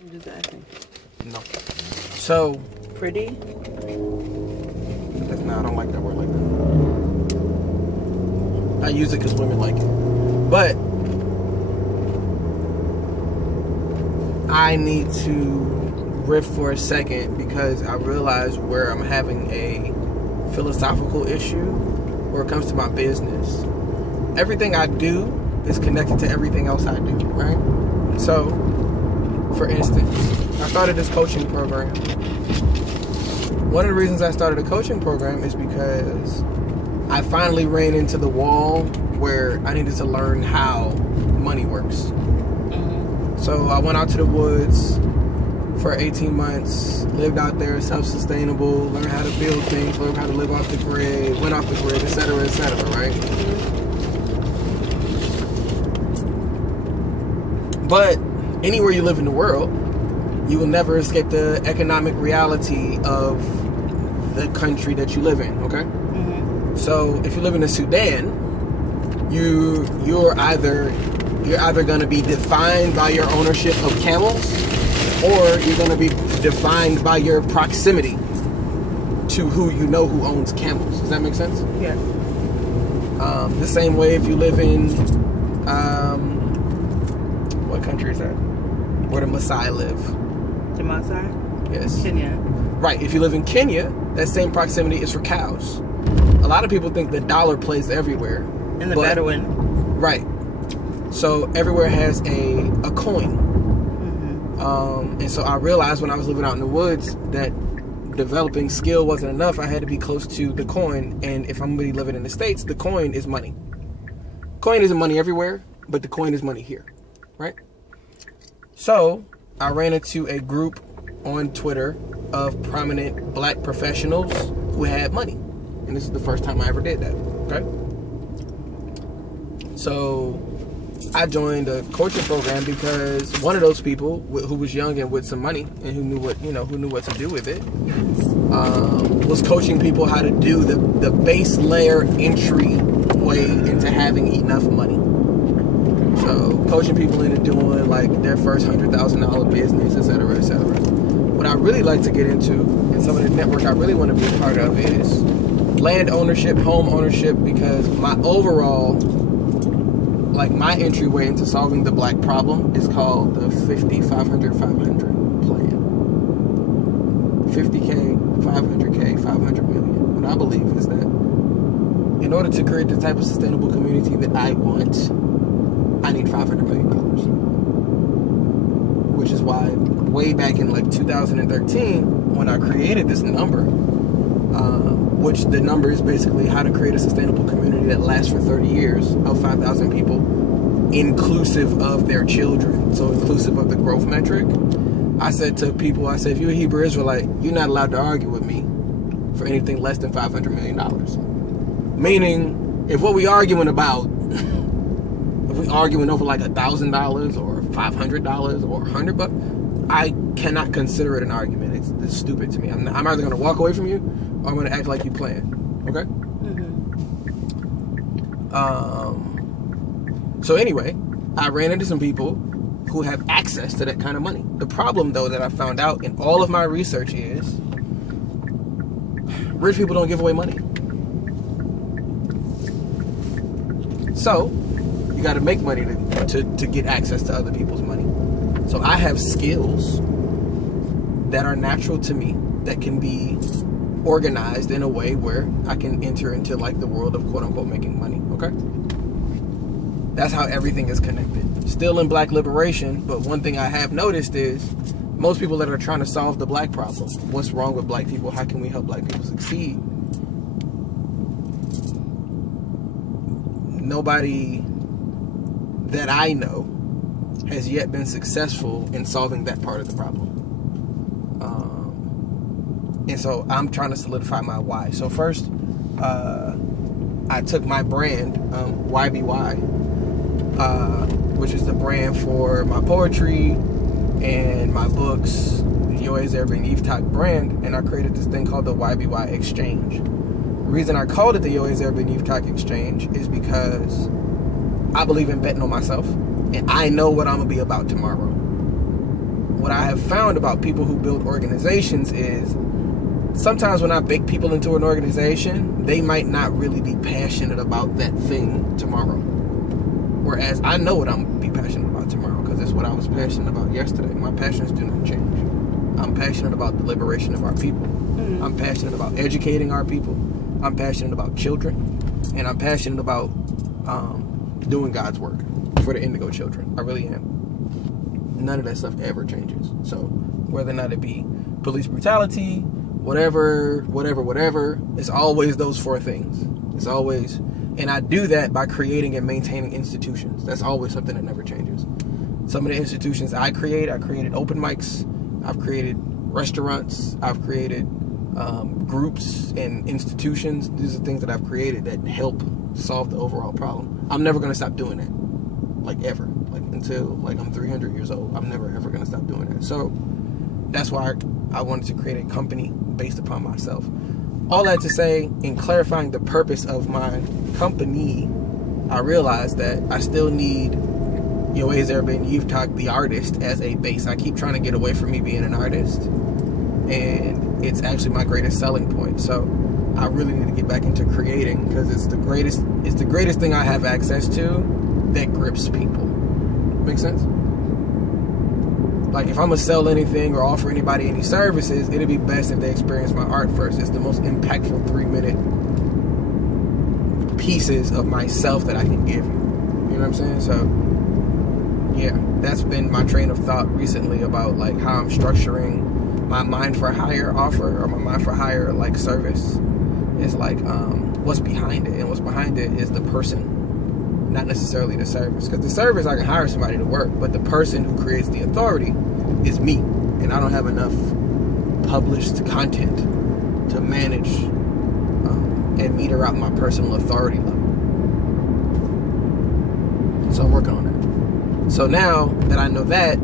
I'm just asking. No. So. Pretty? That's not, I don't like that word like that. I use it because women like it. But I need to riff for a second because I realize where I'm having a philosophical issue where it comes to my business. Everything I do is connected to everything else I do, right? So, for instance, I started this coaching program. One of the reasons I started a coaching program is because I finally ran into the wall where I needed to learn how money works. So I went out to the woods for 18 months, lived out there, self-sustainable, learned how to build things, learned how to live off the grid, went off the grid, etc., right? But anywhere you live in the world, you will never escape the economic reality of the country that you live in, okay? So if you live in the Sudan, you're either going to be defined by your ownership of camels, or you're going to be defined by your proximity to who owns camels. Does that make sense? Yeah. The same way if you live in what country is that? Where the Maasai live? The Maasai? Yes. Kenya. Right. If you live in Kenya, that same proximity is for cows. A lot of people think the dollar plays everywhere. And the Bedouin. Right. So everywhere has a coin. And so I realized when I was living out in the woods that developing skill wasn't enough. I had to be close to the coin. And if I'm going to be living in the States, the coin is money. Coin isn't money everywhere, but the coin is money here. Right? So I ran into a group on Twitter of prominent black professionals who had money. And this is the first time I ever did that. Okay? So I joined a coaching program because one of those people who was young and with some money and who knew what to do with it, was coaching people how to do the base layer entry way into having enough money. So coaching people into doing like their first $100,000 business, etc., etc. What I really like to get into, and some of the network I really want to be a part of, is land ownership, home ownership, because my overall, like my entryway into solving the black problem is called the 50, 500, 500 plan. 50K, 500K, 500 million. What I believe is that in order to create the type of sustainable community that I want, I need $500 million. Which is why way back in like 2013, when I created this number, which the number is basically how to create a sustainable community that lasts for 30 years of 5,000 people, inclusive of their children, so inclusive of the growth metric. I said to people, if you're a Hebrew Israelite, you're not allowed to argue with me for anything less than $500 million. Meaning, if what we arguing about, if we arguing over like $1,000 or $500 or $100, I cannot consider it an argument. It's stupid to me. I'm either going to walk away from you or I'm going to act like you playing. Okay? So anyway, I ran into some people who have access to that kind of money. The problem, though, that I found out in all of my research is rich people don't give away money. So you got to make money to get access to other people's money. So I have skills that are natural to me that can be organized in a way where I can enter into like the world of quote unquote making money. Okay? That's how everything is connected. Still in black liberation, but one thing I have noticed is most people that are trying to solve the black problem, what's wrong with black people? How can we help black people succeed? Nobody that I know has yet been successful in solving that part of the problem. And so I'm trying to solidify my why. So first, I took my brand, YBY, which is the brand for my poetry and my books, the Yoez Arabian Yiftach brand, and I created this thing called the YBY Exchange. The reason I called it the Yoez Arabian Yiftach Exchange is because I believe in betting on myself, and I know what I'm going to be about tomorrow. what I have found about people who build organizations is sometimes when I bake people into an organization, they might not really be passionate about that thing tomorrow. Whereas I know what I'm going to be passionate about tomorrow because it's what I was passionate about yesterday. My passions do not change. I'm passionate about the liberation of our people. I'm passionate about educating our people. I'm passionate about children. And I'm passionate about doing God's work for the indigo children. I really am. None of that stuff ever changes. So whether or not it be police brutality, whatever, it's always those four things. It's always, and I do that by creating and maintaining institutions. That's always something that never changes. Some of the institutions I created open mics, I've created restaurants, I've created groups and institutions. These are things that I've created that help solve the overall problem. I'm never going to stop doing that, like ever, like until like I'm 300 years old. I'm never ever going to stop doing that. So that's why I wanted to create a company based upon myself. All that to say, in clarifying the purpose of my company, I realized that I still need Yoa's Urban Youth Talk, the artist, as a base. I keep trying to get away from me being an artist, and it's actually my greatest selling point. So I really need to get back into creating because it's the greatest thing I have access to that grips people. Make sense? Like if I'm gonna sell anything or offer anybody any services, it'd be best if they experience my art first. It's the most impactful 3-minute pieces of myself that I can give you. You know what I'm saying? So yeah, that's been my train of thought recently about like how I'm structuring my Mind for Hire offer or my Mind for Hire like service. Is like what's behind it, and what's behind it is the person, not necessarily the service. Because the service, I can hire somebody to work, but the person who creates the authority is me, and I don't have enough published content to manage and meter out my personal authority level. So I'm working on that. So now that I know that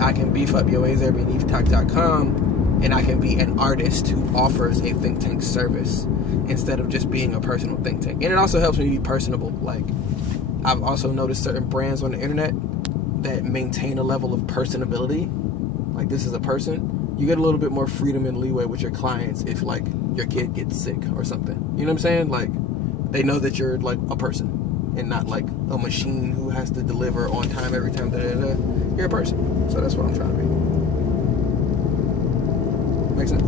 I can beef up yoaserbeneathtalk.com, and I can be an artist who offers a think tank service instead of just being a personal think tank. And it also helps me be personable. Like, I've also noticed certain brands on the internet that maintain a level of personability. Like, this is a person. You get a little bit more freedom and leeway with your clients if, like, your kid gets sick or something. You know what I'm saying? Like, they know that you're, like, a person and not, like, a machine who has to deliver on time every time. You're a person. So that's what I'm trying to be. Make sense?